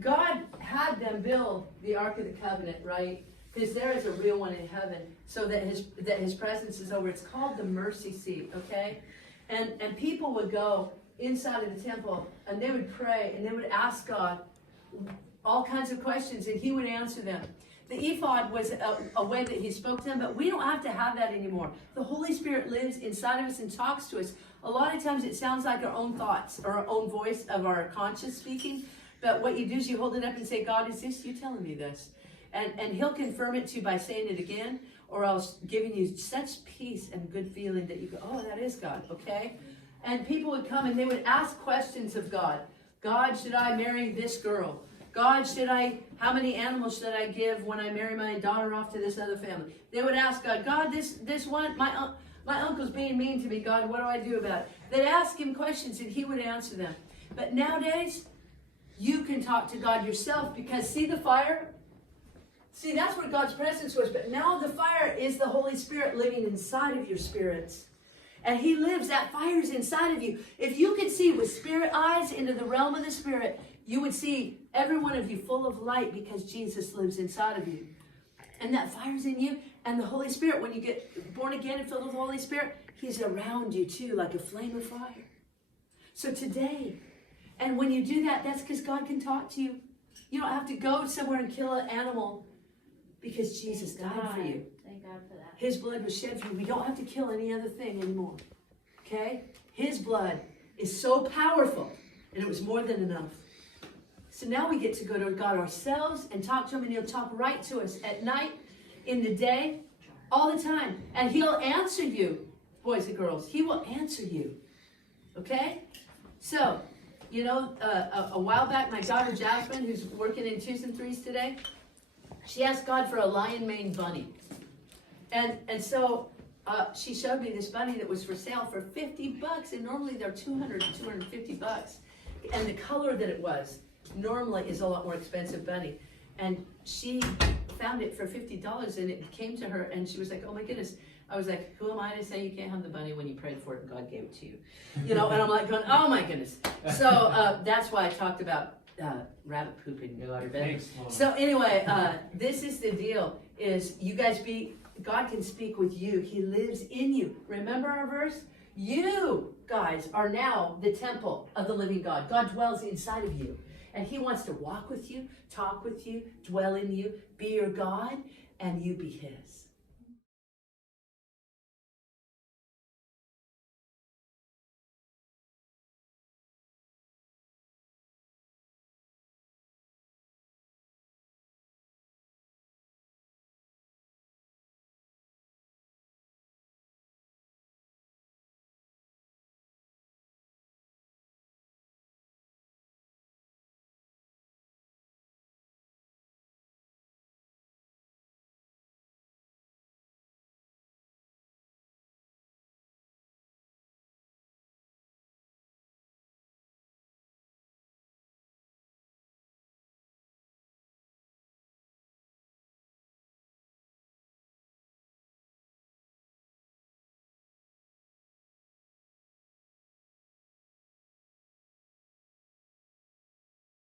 God had them build the Ark of the Covenant, right? Because there is a real one in heaven, so that his presence is over. It's called the mercy seat, okay? And people would go inside of the temple, and they would pray, and they would ask God all kinds of questions, and he would answer them. The ephod was a way that he spoke to them, but we don't have to have that anymore. The Holy Spirit lives inside of us and talks to us. A lot of times it sounds like our own thoughts or our own voice of our conscience speaking, but what you do is you hold it up and say, God, is this you telling me this? And he'll confirm it to you by saying it again, or else giving you such peace and good feeling that you go, oh, that is God, okay? And people would come and they would ask questions of God. God, should I marry this girl? God, how many animals should I give when I marry my daughter off to this other family? They would ask God, God, this one, my uncle's being mean to me, God, what do I do about it? They'd ask him questions and he would answer them. But nowadays, you can talk to God yourself, because see the fire? See, that's where God's presence was. But now the fire is the Holy Spirit living inside of your spirits. And he lives, that fire's inside of you. If you could see with spirit eyes into the realm of the Spirit, you would see every one of you full of light, because Jesus lives inside of you. And that fire's in you. And the Holy Spirit, when you get born again and filled with the Holy Spirit, he's around you too, like a flame of fire. So today, and when you do that, that's because God can talk to you. You don't have to go somewhere and kill an animal, because Jesus died for you. Thank God for that. His blood was shed for you. We don't have to kill any other thing anymore. Okay? His blood is so powerful, and it was more than enough. So now we get to go to God ourselves and talk to him, and he'll talk right to us at night, in the day, all the time. And he'll answer you, boys and girls. He will answer you. Okay? So, you know, a while back, my daughter Jasmine, who's working in 2s and 3s today, she asked God for a lion mane bunny. And so she showed me this bunny that was for sale for $50, and normally they're $200 to $250. And the color that it was normally is a lot more expensive bunny. And she found it for $50, and it came to her, and she was like, oh my goodness. I was like, who am I to say you can't have the bunny when you prayed for it and God gave it to you? You know, and I'm like going, oh my goodness. So that's why I talked about rabbit poop in your bedroom. So anyway, this is the deal, is you guys God can speak with you. He lives in you. Remember our verse? You guys are now the temple of the living God. God dwells inside of you. And he wants to walk with you, talk with you, dwell in you, be your God, and you be his.